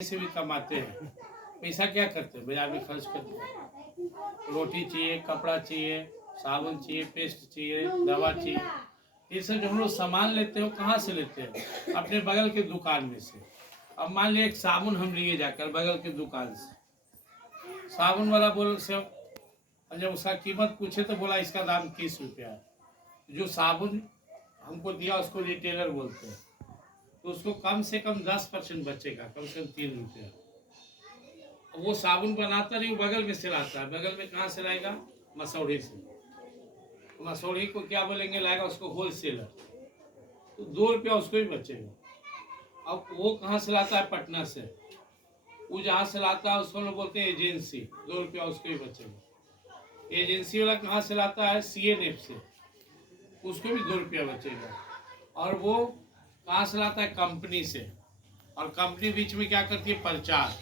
से भी कमाते हैं, पैसा क्या करते हैं, बाजार में खर्च करते हैं। रोटी चाहिए, कपड़ा चाहिए, साबुन चाहिए, पेस्ट चाहिए, दवा चाहिए। ये सब जो हम लोग सामान लेते हैं वो कहाँ से लेते हैं? अपने बगल के दुकान में से। अब मान लिया एक साबुन हम लिए जाकर बगल के दुकान से, साबुन वाला बोल से जब उसका कीमत पूछे तो बोला इसका दाम 30 रुपया है। जो साबुन हमको दिया उसको रिटेलर बोलते हैं, तो उसको कम से कम 10% बचेगा, कम से कम 3 रुपया। वो साबुन बनाता नहीं, वो बगल में से लाता है। बगल में कहाँ से लाएगा? मसौढ़ी से। तो मसौढ़ी को क्या बोलेंगे, लाएगा उसको होलसेलर, तो 2 रुपया उसको ही बचेगा। अब वो कहाँ से लाता है? पटना से। वो जहाँ से लाता है उसको लोग बोलते हैं एजेंसी, 2 रुपया उसको ही बचेगा। एजेंसी वाला कहाँ से लाता है? CNF से, उसको भी 2 रुपया बचेगा। और वो कहाँ से लाता है? कंपनी से। और कंपनी बीच में क्या करती है? प्रचार।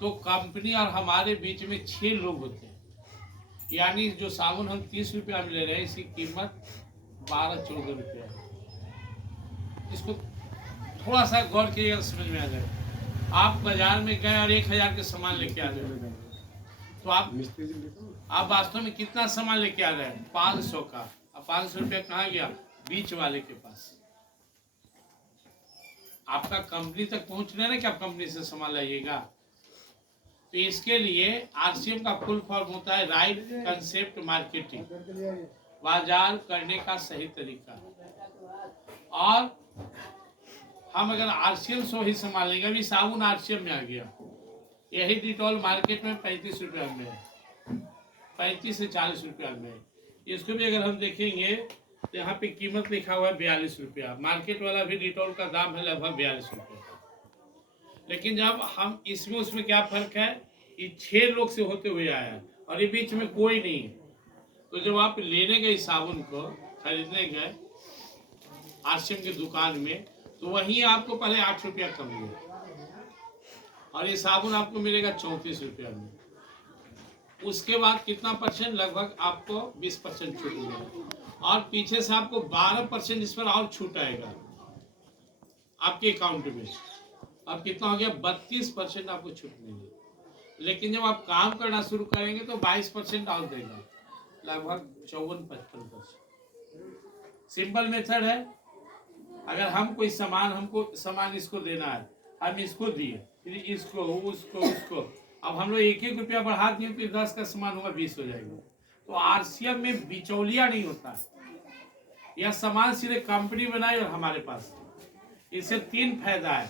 तो कंपनी और हमारे बीच में 6 लोग होते हैं। यानी जो साबुन हम 30 रुपया में ले रहे हैं, इसकी कीमत 12-14 रुपया है। इसको थोड़ा सा गौर कीजिएगा, समझ में आ जाए। आप बाजार में गए और 1000 के सामान लेके आ रहे हैं, तो आप वास्तव में कितना सामान लेके आ रहे हैं? 500 का। अब 500 रुपया कहाँ गया? बीच वाले के पास। आपका कंपनी तक पहुंच रहा है ना कि आप कंपनी से सामान लाइएगा। तो इसके लिए RCM का फुल फॉर्म होता है राइट कंसेप्ट मार्केटिंग, बाजार करने का सही तरीका। और हम अगर RCM से ही सामान लेंगे, अभी साबुन RCM में आ गया, यही डिटॉल मार्केट में 35 रुपया में है, 35 से 40 रुपया में है। इसको भी अगर हम देखेंगे तो यहाँ पे कीमत लिखा हुआ है 42 रुपया। मार्केट वाला भी डिटॉल का दाम है लगभग 42 रुपया। लेकिन जब हम इसमें उसमें क्या फर्क है? ये 6 लोग से होते हुए आया है और ये बीच में कोई नहीं है। तो जब आप लेने गए साबुन को, खरीदने गए RCM की दुकान में, तो वहीं आपको पहले 8 रुपया कम मिलेगा और ये साबुन आपको मिलेगा 34 रुपया में। उसके बाद कितना परसेंट? लगभग आपको 20% छूट मिलेगा और पीछे से आपको 12% इस पर और छूट आएगा आपके अकाउंट में। अब कितना हो गया? 32% आपको छूट मिलेगी। लेकिन जब आप काम करना शुरू करेंगे तो 22% और देगा, लगभग 54-55%। सिंपल मेथड है। अगर हम कोई सामान, हमको सामान इसको देना है, हम इसको दिए, फिर इसको, उसको, उसको, अब हम लोग 1-1 रुपया बढ़ा दिए, फिर 10 का सामान होगा 20 हो जाएगा। तो RCM में बिचौलिया नहीं होता। यह सामान सीधे कंपनी बनाई और हमारे पास। इससे 3 फायदा है।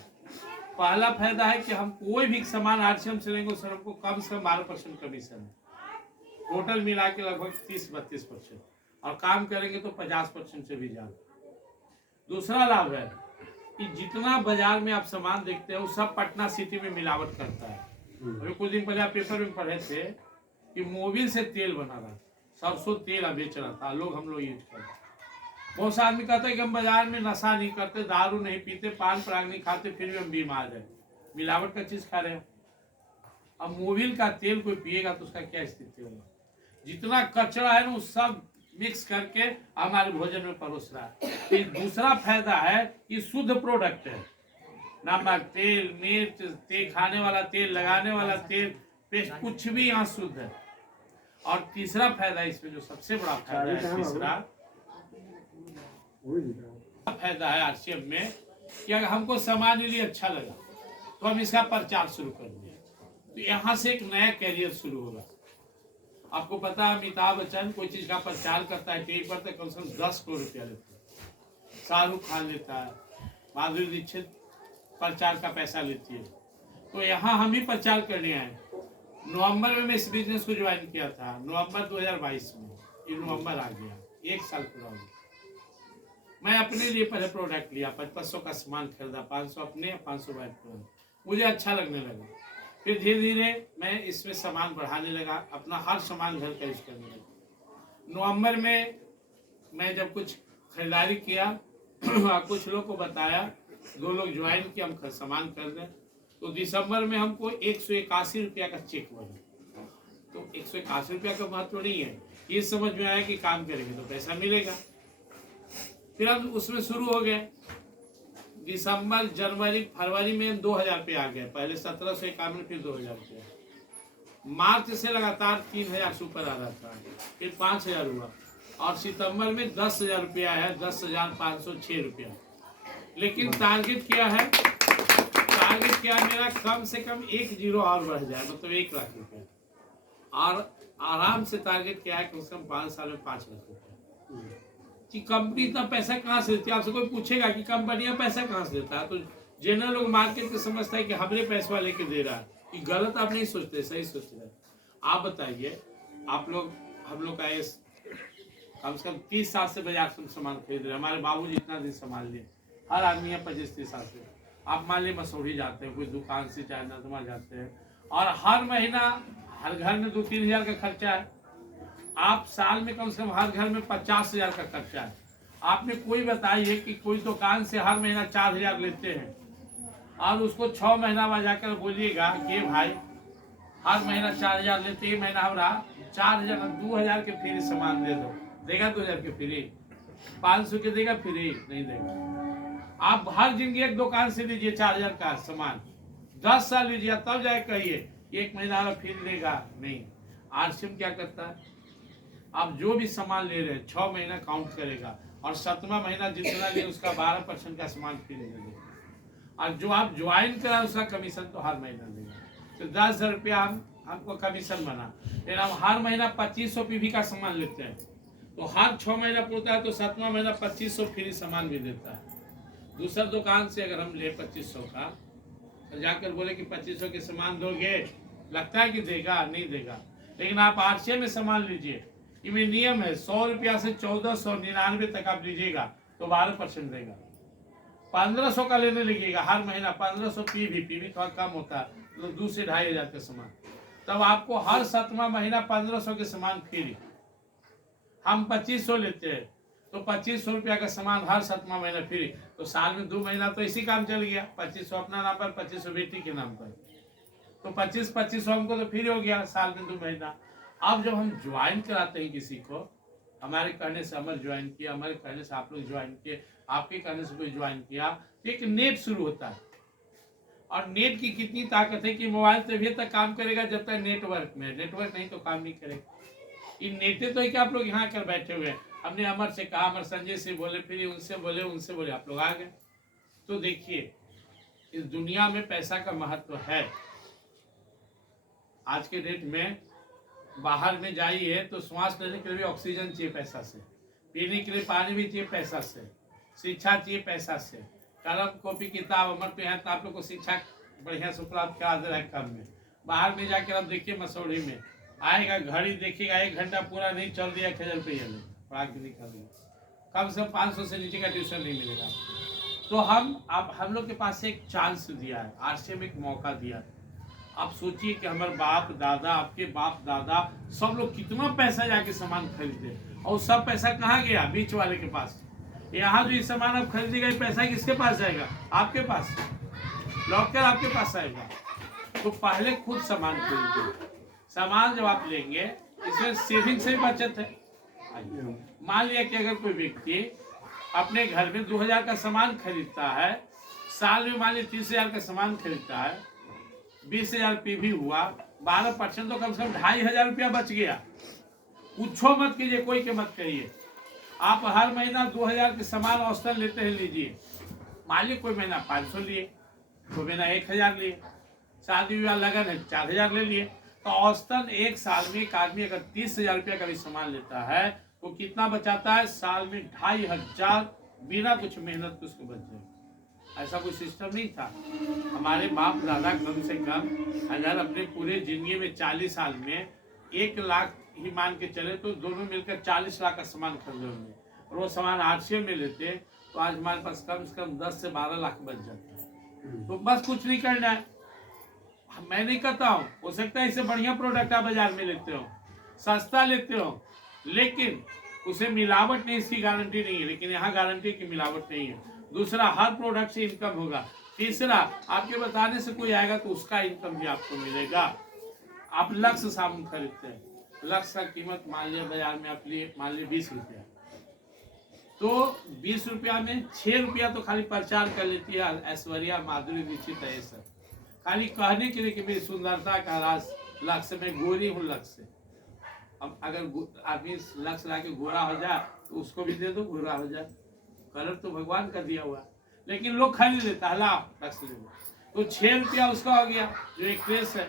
पहला फायदा है कि हम कोई भी सामान RCM से लेंगे सर, हमको कम से कम 12% कमीशन है। टोटल मिला के लगभग 30-32%, और काम करेंगे तो 50% से भी ज्यादा। दूसरा लाभ है कि जितना बाजार में आप सामान देखते हैं वो सब पटना सिटी में मिलावट करता है। अभी कुछ दिन पहले आप पेपर में पढ़े थे कि मोबिल से तेल बना रहा, सरसों तेल बेच रहा था, हम लोग यूज करते। बहुत सा आदमी कहता है कि हम बाजार में नशा नहीं करते, दारू नहीं पीते, पान पराग नहीं खाते, फिर भी हम बीमार हैं। मिलावट का चीज खा रहे हैं। अब मोबिल का तेल कोई पिएगा तो उसका क्या स्थिति होगा? जितना कचरा है ना, वो सब मिक्स करके हमारे भोजन में परोस रहा है। फिर दूसरा फायदा है कि शुद्ध प्रोडक्ट है। नमक, तेल, मिर्च, तेल, खाने वाला तेल, लगाने वाला तेल, पेस्ट, कुछ भी यहाँ शुद्ध है। और तीसरा फायदा इसमें जो सबसे बड़ा फायदा है, तीसरा फायदा है RCM में, कि अगर हमको सामान यदि अच्छा लगा तो हम इसका प्रचार शुरू कर दिए, तो यहाँ से एक नया कैरियर शुरू होगा। आपको पता है अमिताभ बच्चन कोई चीज का प्रचार करता है टीवी पर तो कम से कम 10 करोड़ रुपया लेता है। शाहरुख खान लेता है, माधुरी दीक्षित प्रचार का पैसा लेती है। तो यहाँ हम ही प्रचार करने आए। नवंबर में मैं इस बिजनेस को ज्वाइन किया था, नवंबर 2022 में। ये नवंबर आ गया, 1 साल पूरा हो गया। मैं अपने लिए पहले प्रोडक्ट लिया, 500 का सामान खरीदा, 500 अपने, 500 वाइफ। मुझे अच्छा लगने लगा। फिर धीरे धीरे मैं इसमें सामान बढ़ाने लगा, अपना हर सामान घर का यूज करने लगा। नवंबर में मैं जब कुछ खरीदारी किया कुछ लोग को बताया, 2 लोग ज्वाइन किया, हम सामान खरीदे। तो दिसंबर में हमको 181 रुपया का चेक बना। तो 181 रुपया का महत्व नहीं है, ये समझ में आया कि काम करेंगे तो पैसा मिलेगा। फिर हम उसमें शुरू हो गए। दिसंबर, जनवरी, फरवरी में 2000 पे आ गया। पहले 1751, फिर 2000 पे। मार्च से लगातार 3000 से ऊपर आ रहा था, फिर 5000 हुआ, और सितंबर में 10,000 रुपया है, 10,506 रुपया। लेकिन टारगेट क्या है? टारगेट क्या है मेरा? कम से कम 1 जीरो और बढ़ जाए, मतलब 1 लाख रुपया। और आराम से टारगेट क्या है? कम से कम 5 साल में 5 लाख रुपया। कि कंपनी इतना पैसा कहाँ से देती है? आपसे कोई पूछेगा कि कंपनियां पैसा कहाँ से देता है, तो जनरल लोग मार्केट के समझता है कि हमने पैसा लेके दे रहा है। कि गलत आप नहीं सोचते, सही सोचते हैं। आप बताइए, आप लोग, हम लोग का कम से कम 30 साल से बाजार से सामान खरीद रहे हैं। हमारे बाबूजी इतना दिन संभाल लिए, हर आदमी है 25-30 साल से। आप मान लीजिए मसूरी जाते हैं, कोई दुकान से चाहे नजमा जाते हैं, और हर महीना हर घर में 2-3 हजार का खर्चा है। आप साल में कम से कम हर घर में 50,000 का खर्चा है। आपने कोई बताइए कि कोई दुकान से हर महीना 4,000 लेते हैं, और उसको 6 महीना बाद जाकर बोलिएगा कि भाई हर महीना 4,000 लेते, ये महीना हमारा 4,000 2,000 के फ्री सामान दे दो, देगा 2,000 के फ्री? 500 के देगा फ्री? नहीं देगा। आप हर जिंदगी एक दुकान से लीजिए 4,000 का सामान, 10 साल लीजिए, तब जाए कहिए 1 महीना वाला फ्री देगा? नहीं। आरसीएम क्या करता है? आप जो भी सामान ले रहे हैं 6 महीना काउंट करेगा, और 7वां महीना जितना ले उसका 12% का सामान फ्री देगा। और जो आप ज्वाइन करा उसका कमीशन तो हर महीना देगा। तो 10,000 रुपया हमको कमीशन बना, फिर हम हर महीना 2500 पीवी का सामान लेते हैं, तो हर 6 महीना पूछता है तो 7वां महीना 2500 फ्री सामान भी देता है। दूसरा दुकान से अगर हम ले 2500 का, तो जाकर बोले कि 2500 के सामान दोगे, लगता है कि देगा? नहीं देगा। लेकिन आप आरसीए में सामान लीजिए, इनमें नियम है 100 रुपया से 1499 तक आप लीजिएगा तो 12% देगा। 1500 का लेने लगेगा हर महीना, 1500 पीवी थोड़ा कम होता है, तो 2 से 2,500 का सामान, तब आपको हर 7वां महीना 1500 के सामान फ्री। हम 2500 लेते हैं, तो 2500 रुपया का सामान हर 7वां महीना फ्री। तो साल में 2 महीना तो इसी काम चल गया, 2500 अपना नाम पर, 2500 बेटी के नाम पर, तो 2500 हमको तो फ्री हो गया साल में 2 महीना। अब जब हम ज्वाइन कराते हैं किसी को, हमारे कहने से अमर ज्वाइन किया, हमारे कहने से आप लोग ज्वाइन किए, आपके कहने से कोई ज्वाइन किया, तो एक नेट शुरू होता है। और नेट की कितनी ताकत है कि मोबाइल तभी तक काम करेगा जब तक नेटवर्क में, नेटवर्क नहीं तो काम नहीं करेगा। इन नेटे तो है कि आप लोग यहाँ कर बैठे हुए हैं। हमने अमर से कहा, अमर संजय से बोले, फिर उनसे बोले, उनसे बोले, आप लोग आ गए। तो देखिए, इस दुनिया में पैसा का महत्व है। आज के डेट में बाहर में जाइए तो श्वास लेने के लिए भी ऑक्सीजन चाहिए पैसा से, पीने के लिए पानी भी चाहिए पैसा से, शिक्षा चाहिए पैसा से। कलम कॉपी किताब अमर पे है तो आप लोग को शिक्षा बढ़िया से उपलब्ध करा दे रहा है कम में। बाहर में जाकर आप देखिए, मसूरी में आएगा, घड़ी देखिएगा 1 घंटा पूरा नहीं चल दिया, 1,000 रुपया ले पढ़ा के निकल दिया। कम से कम 500 से नीचे का ट्यूशन नहीं मिलेगा। तो हम लोग के पास एक चांस दिया है, आरसीएम एक मौका दिया है। आप सोचिए कि हमारे बाप दादा, आपके बाप दादा, सब लोग कितना पैसा जाके सामान खरीदे, और सब पैसा कहाँ गया? बीच वाले के पास। यहाँ जो ये सामान आप खरीदेगा, ये पैसा किसके पास जाएगा? आपके पास, लौट कर आपके पास आएगा। तो पहले खुद सामान खरीदिए। सामान जब आप लेंगे, इसमें सेविंग से बचत है। मान लिया कि अगर कोई व्यक्ति अपने घर में 2000 का सामान खरीदता है, साल में मान लीजिए 30,000 का सामान खरीदता है, 20,000 पीवी हुआ, 12% तो कम से कम 2,500 रुपया बच गया। पूछो मत कीजिए, कोई के मत करिए। आप हर महीना 2000 के सामान औसतन लेते हैं, लीजिए। मान लीजिए कोई महीना 500 लिए, कोई महीना 1000 लिए, शादी विवाह लगन है 4000 ले लिए, तो औसतन एक साल में एक आदमी अगर 30,000 रुपया का भी सामान लेता है तो कितना बचाता है? साल में 2,500 बिना कुछ मेहनत के उसको बच जाएगा। ऐसा कोई सिस्टम नहीं था। हमारे बाप दादा कम से कम अगर अपने पूरे जिंदगी में 40 साल में 1 लाख ही मान के चले तो दोनों मिलकर 40 लाख का सामान खरीदे होंगे, और वो सामान आरसीएम में लेते तो आज हमारे पास कम से कम 10 से 12 लाख बच जाता है। तो बस कुछ नहीं करना है। मैं नहीं कहता हूँ, हो सकता है इससे बढ़िया प्रोडक्ट आप बाजार में लेते हो, सस्ता लेते हो, लेकिन उसे मिलावट नहीं, इसकी गारंटी नहीं है। लेकिन यहाँ गारंटी की मिलावट नहीं है। दूसरा, हर प्रोडक्ट से इनकम होगा। तीसरा, आपके बताने से कोई आएगा तो उसका इनकम भी आपको मिलेगा। आप लक्स साबुन खरीदते हैं, लक्स का कीमत मान लिया बाजार में आप लिए मान लिया 20 रुपया, तो 20 रुपया में 6 रुपया तो खाली प्रचार कर लेती है ऐश्वर्या, माधुरी दीक्षित है, ये सब खाली कहने के लिए कि मेरी सुंदरता का राज लक्ष्य में गोरी हूँ लक्ष्य। अब अगर आदमी लक्ष्य ला के गोरा हो जाए तो उसको भी दे दो, गोरा हो जाए। कलर तो भगवान का दिया हुआ है, लेकिन लोग खरीद लेता है, ला लक्ष्य ले लो। तो 6 रुपया उसका हो गया जो एक ड्रेस है।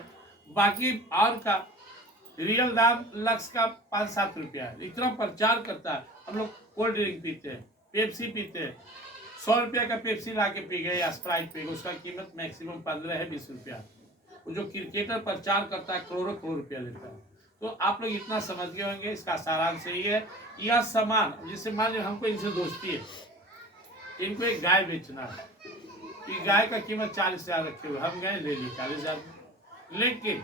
बाकी और का रियल दाम लक्ष्य का 5-7 रुपया है। इतना प्रचार करता है। हम लोग कोल्ड ड्रिंक पीते हैं, पेप्सी पीते हैं, 100 रुपया का पेप्सी ला के पी गए या स्प्राइट पी गए, उसका कीमत मैक्सिमम 15 है 20 रुपया। वो जो क्रिकेटर प्रचार करता है करोड़ों करोड़ रुपया लेता है। तो आप लोग इतना समझ गए होंगे। इसका सारांश यही है, यह सामान जिससे मान लीजिए हमको इनसे दोस्ती है, इनको एक गाय बेचना है, ये गाय का कीमत 40,000 रखे हुए, हम गए ले लिए 40,000 में, लेकिन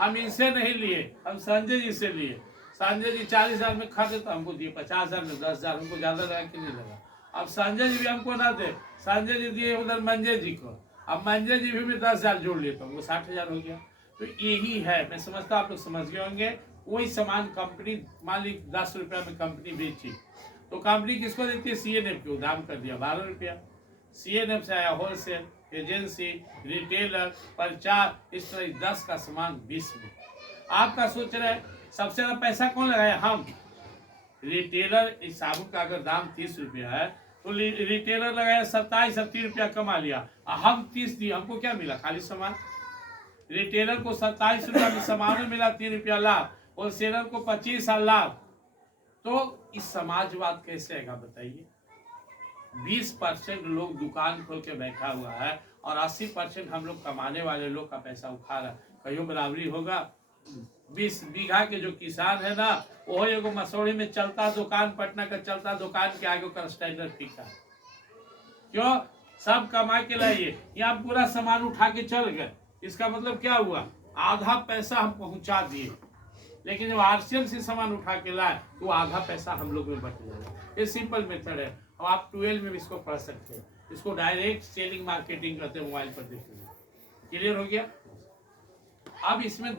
हम इनसे नहीं लिए, हम संजय जी से लिए। संजय जी 40,000 में खाते तो हमको दिए 50,000 में 10,000, हमको ज्यादा लगा कि नहीं लगा। अब संजय जी भी हमको ना दे, संजय जी दिए उधर मंजय जी को, अब मंजय जी भी 10,000 जोड़ लिए तो हमको 60,000 हो गया। तो यही है, मैं समझता आप लोग समझ गए होंगे। वही सामान कंपनी मान ली 10 रुपया में कंपनी बेची, तो कंपनी किसको देती है? CNF को दाम कर दिया 12 रुपया। CNF से आया होलसेल, एजेंसी, रिटेलर, प्रचार, इस तरह 10 का सामान 20 में। आपका सोच रहे हैं सबसे ज्यादा पैसा कौन लगाया? हम। रिटेलर इस साबुन का अगर दाम 30 रुपया है तो रिटेलर लगाया 27-28 रुपया कमा लिया, हम 30 दिए, हमको क्या मिला? खाली सामान। रिटेलर को 27 रुपया में सामान मिला, 3 रुपया लाभ, होलसेलर को 25 लाभ। तो इस समाजवाद कैसे आएगा बताइए? 20% लोग दुकान खोल के बैठा हुआ है और 80% हम लोग कमाने वाले लोग का पैसा उठा रहा है। कहीं बराबरी होगा? 20 बीघा के जो किसान है ना, वो एगो मसौड़ी में चलता दुकान, पटना का चलता दुकान के आगे का स्टैंडर्ड फीका है। क्यों? सब कमा के लाइए, यहाँ पूरा सामान उठा के चल गए। इसका मतलब क्या हुआ? आधा पैसा हम पहुंचा दिए, लेकिन जब RCM से सामान उठा के लाए तो आधा पैसा हम लोग में बट जाएगा। ये सिंपल मेथड है और आप 12 में भी इसको पढ़ सकते हैं। इसको डायरेक्ट सेलिंग मार्केटिंग करते हैं, मोबाइल पर देखिए। क्लियर हो गया? अब इसमें